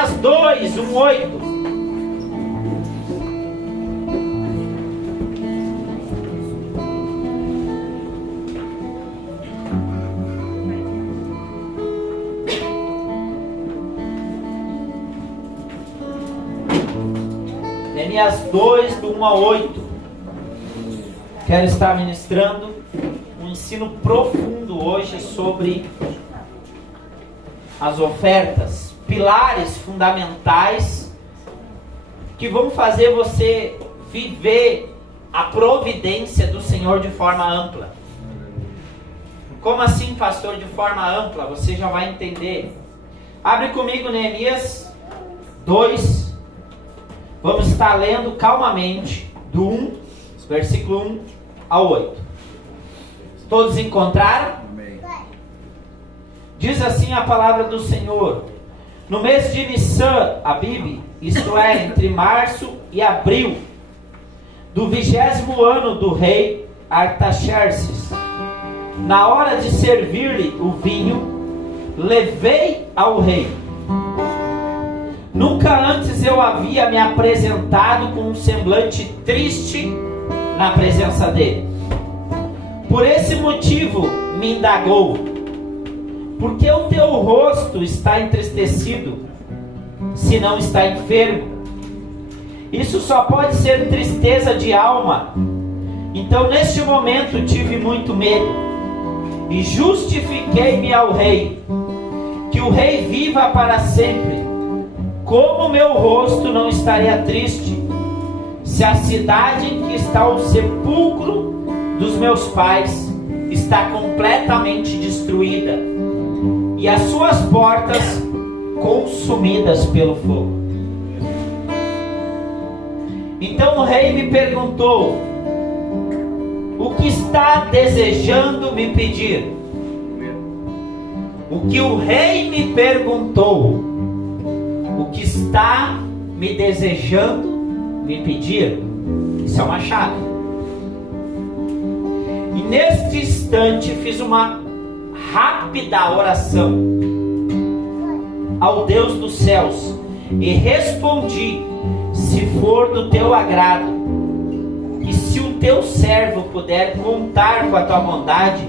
Neemias 2, 8. Neemias 2, do 1 a 8. Quero estar ministrando um ensino profundo hoje sobre as ofertas, pilares fundamentais que vão fazer você viver a providência do Senhor de forma ampla. Como assim, pastor, de forma ampla? Você já vai entender. Abre comigo Neemias 2. Vamos estar lendo calmamente do 1, versículo 1 ao 8. Todos encontraram? Amém. Diz assim a palavra do Senhor: no mês de Nissan, Abib, isto é, entre março e abril, do 20º ano do rei Artaxerxes, na hora de servir-lhe o vinho, levei ao rei. Nunca antes eu havia me apresentado com um semblante triste na presença dele. Por esse motivo me indagou: por que o teu rosto está entristecido, se não está enfermo? Isso só pode ser tristeza de alma. Então neste momento tive muito medo e justifiquei-me ao rei, que o rei viva para sempre. Como meu rosto não estaria triste, se a cidade em que está o sepulcro dos meus pais está completamente destruída e as suas portas consumidas pelo fogo? Então o rei me perguntou: o que está desejando me pedir? O que o rei me perguntou: o que está me desejando me pedir? Isso é uma chave. E neste instante fiz uma rápida oração ao Deus dos céus e respondi: se for do teu agrado e se o teu servo puder contar com a tua bondade,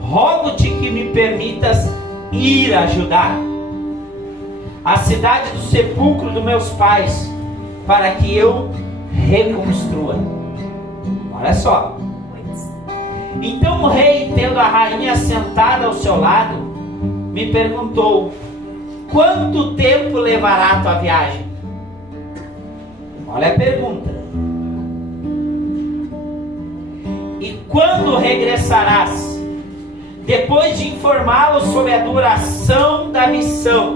rogo-te que me permitas ir ajudar a cidade do sepulcro dos meus pais, para que eu reconstrua. Olha só. Então o rei, tendo a rainha sentada ao seu lado, me perguntou: quanto tempo levará a tua viagem? Olha a pergunta. E quando regressarás? Depois de informá-lo sobre a duração da missão,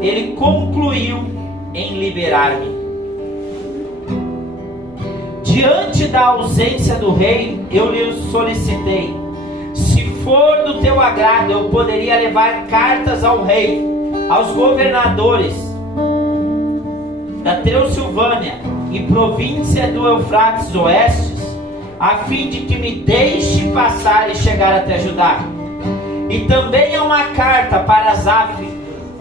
ele concluiu em liberar-me. Diante da ausência do rei, eu lhe solicitei: se for do teu agrado, eu poderia levar cartas ao rei, aos governadores da Transilvânia e província do Eufrates Oeste, a fim de que me deixe passar e chegar até Judá. E também há uma carta para Asaf,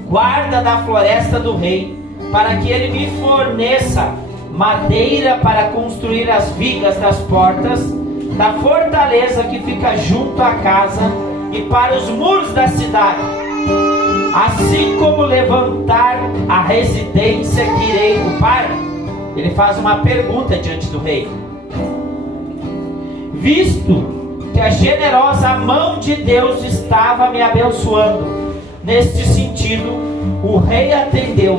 guarda da floresta do rei, para que ele me forneça madeira para construir as vigas das portas da fortaleza que fica junto à casa e para os muros da cidade, assim como levantar a residência que irei ocupar. Ele faz uma pergunta diante do rei. Visto que a generosa mão de Deus estava me abençoando, neste sentido, o rei atendeu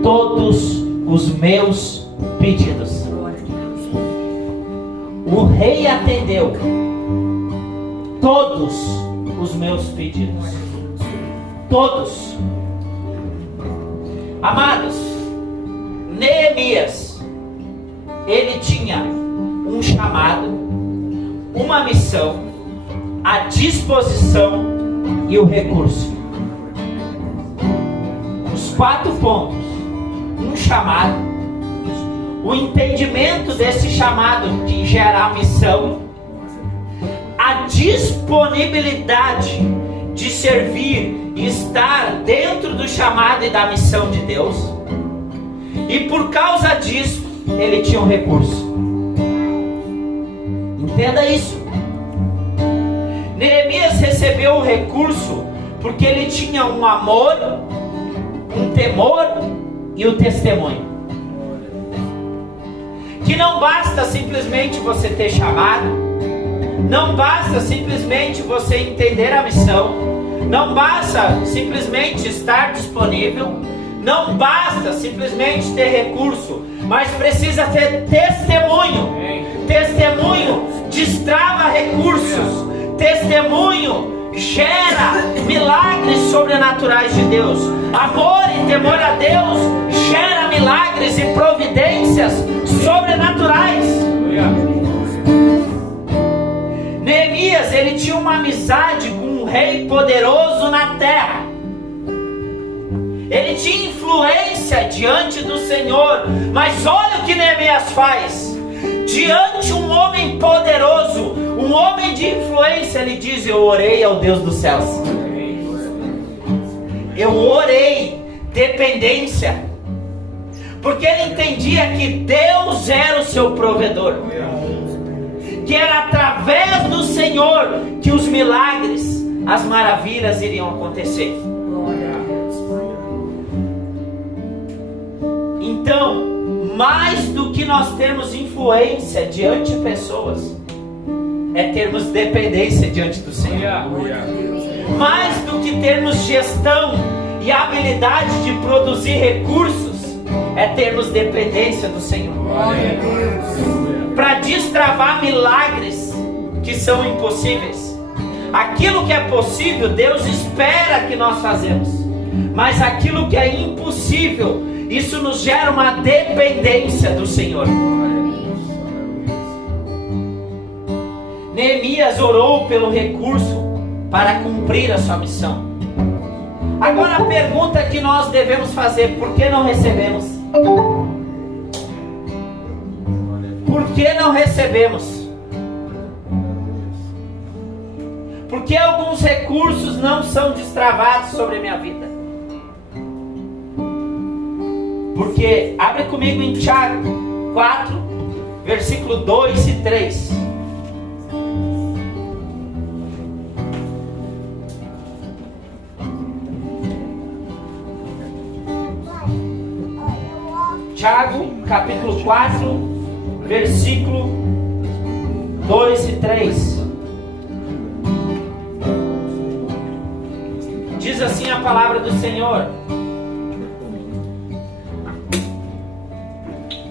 todos os meus pedidos. O rei atendeu todos os meus pedidos. Todos. Amados, Neemias, ele tinha um chamado, uma missão, a disposição e o recurso. Os 4 pontos: um chamado, o entendimento desse chamado que gera a missão, a disponibilidade de servir e estar dentro do chamado e da missão de Deus. E por causa disso, ele tinha um recurso. Entenda isso. Neemias recebeu o recurso porque ele tinha um amor, um temor e um testemunho. Que não basta simplesmente você ter chamado, não basta simplesmente você entender a missão, não basta simplesmente estar disponível, não basta simplesmente ter recurso, mas precisa ter testemunho. Testemunho destrava recursos, testemunho gera milagres sobrenaturais de Deus. Amor e temor a Deus gera milagres e providências sobrenaturais. Neemias, ele tinha uma amizade com um rei poderoso na terra. Ele tinha influência diante do Senhor. Mas olha o que Neemias faz. Diante de um homem poderoso, um homem de influência, ele diz: eu orei ao Deus dos céus. Eu orei. Dependência. Porque ele entendia que Deus era o seu provedor, que era através do Senhor que os milagres, as maravilhas iriam acontecer. Então, mais do que nós termos influência diante de pessoas, é termos dependência diante do Senhor. Mais do que termos gestão e habilidade de produzir recursos, é termos dependência do Senhor. Para destravar milagres que são impossíveis. Aquilo que é possível, Deus espera que nós fazemos. Mas aquilo que é impossível, isso nos gera uma dependência do Senhor. Neemias orou pelo recurso para cumprir a sua missão. Agora a pergunta que nós devemos fazer: por que não recebemos? Por que não recebemos? Por que alguns recursos não são destravados sobre a minha vida? Porque, abre comigo em Tiago 4, versículo 2 e 3. Tiago, capítulo 4, versículo 2 e 3. Diz assim a palavra do Senhor: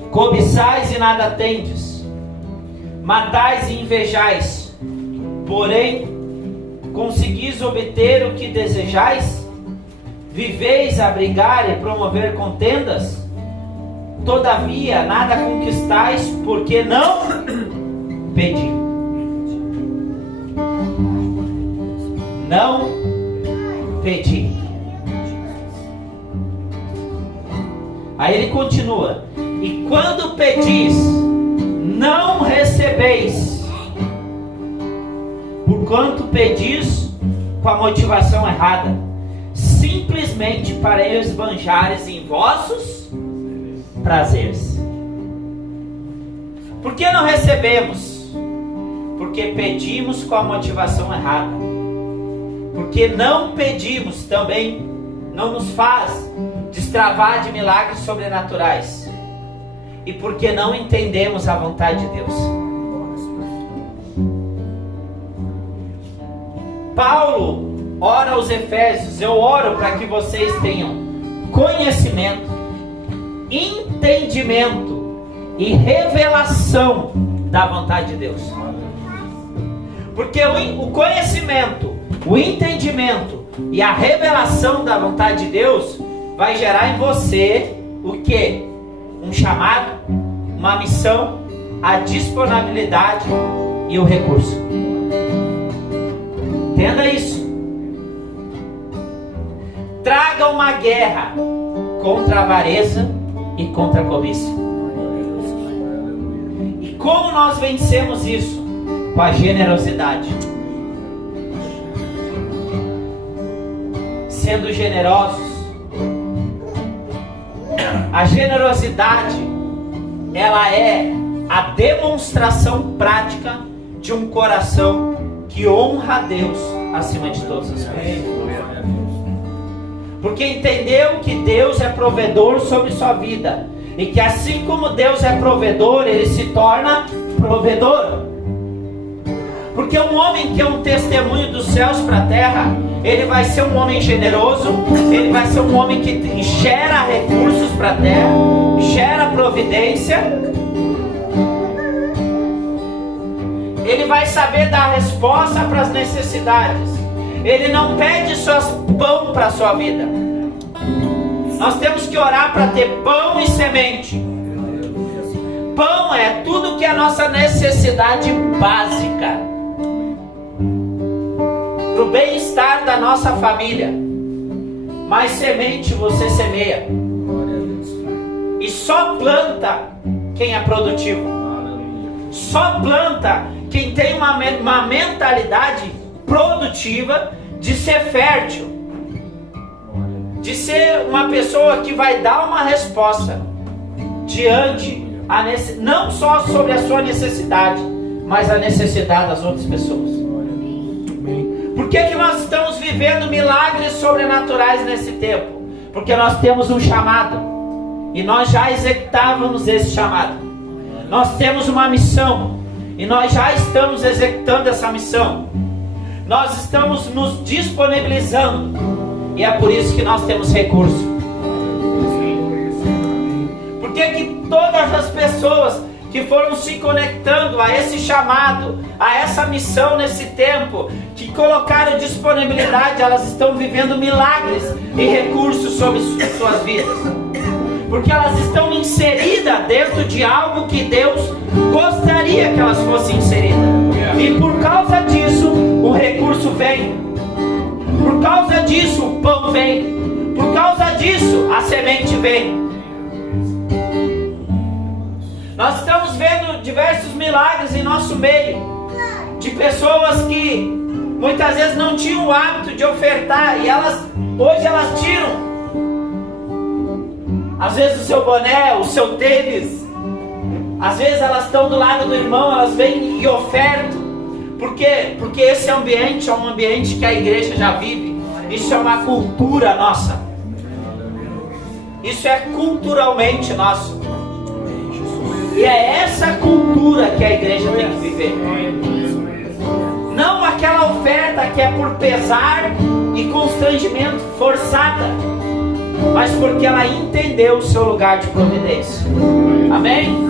cobiçais e nada tendes, matais e invejais, porém conseguis obter o que desejais? Viveis a brigar e promover contendas? Todavia nada conquistais, porque não pedi. Não pedi. Aí ele continua: e quando pedis, não recebeis, porquanto pedis com a motivação errada, simplesmente para esbanjares em vossos prazeres. Por que não recebemos? Porque pedimos com a motivação errada. Porque não pedimos também não nos faz destravar de milagres sobrenaturais. E porque não entendemos a vontade de Deus. Paulo ora aos Efésios: eu oro para que vocês tenham conhecimento, entendimento e revelação da vontade de Deus. Porque o conhecimento, o entendimento e a revelação da vontade de Deus vai gerar em você o quê? Um chamado, uma missão, a disponibilidade e o recurso. Entenda isso. Traga uma guerra contra a avareza e contra a cobiça. E como nós vencemos isso? Com a generosidade. sendo generosos. A generosidade, ela é a demonstração prática de um coração que honra a Deus acima de todas as coisas. Porque entendeu que Deus é provedor sobre sua vida, e que assim como Deus é provedor, Ele se torna provedor. Porque um homem que é um testemunho dos céus para a terra, ele vai ser um homem generoso, ele vai ser um homem que gera recursos para a terra, gera providência. Ele vai saber dar resposta para as necessidades. Ele não pede só pão para a sua vida. Nós temos que orar para ter pão e semente. Pão é tudo que é a nossa necessidade básica, para o bem-estar da nossa família. Mas semente você semeia, e só planta quem é produtivo. Só planta quem tem uma mentalidade produtiva de ser fértil, de ser uma pessoa que vai dar uma resposta diante não só sobre a sua necessidade, mas a necessidade das outras pessoas. Por que nós estamos vivendo milagres sobrenaturais nesse tempo? Porque nós temos um chamado, e nós já executávamos esse chamado. Nós temos uma missão, e nós já estamos executando essa missão. Nós estamos nos disponibilizando, e é por isso que nós temos recurso. Por que todas as pessoas que foram se conectando a esse chamado, a essa missão nesse tempo, que colocaram disponibilidade, elas estão vivendo milagres e recursos sobre suas vidas? Porque elas estão inseridas dentro de algo que Deus gostaria que elas fossem inseridas. E por causa disso, o recurso vem. Por causa disso, o pão vem. Por causa disso, a semente vem. Nós estamos vendo diversos milagres em nosso meio, de pessoas que muitas vezes não tinham o hábito de ofertar, e hoje elas tiram. Às vezes o seu boné, o seu tênis. Às vezes elas estão do lado do irmão, elas vêm e ofertam. Por quê? Porque esse ambiente é um ambiente que a igreja já vive. Isso é uma cultura nossa. Isso é culturalmente nosso. E é essa cultura que a igreja tem que viver. Não aquela oferta que é por pesar e constrangimento forçada, mas porque ela entendeu o seu lugar de providência. Amém?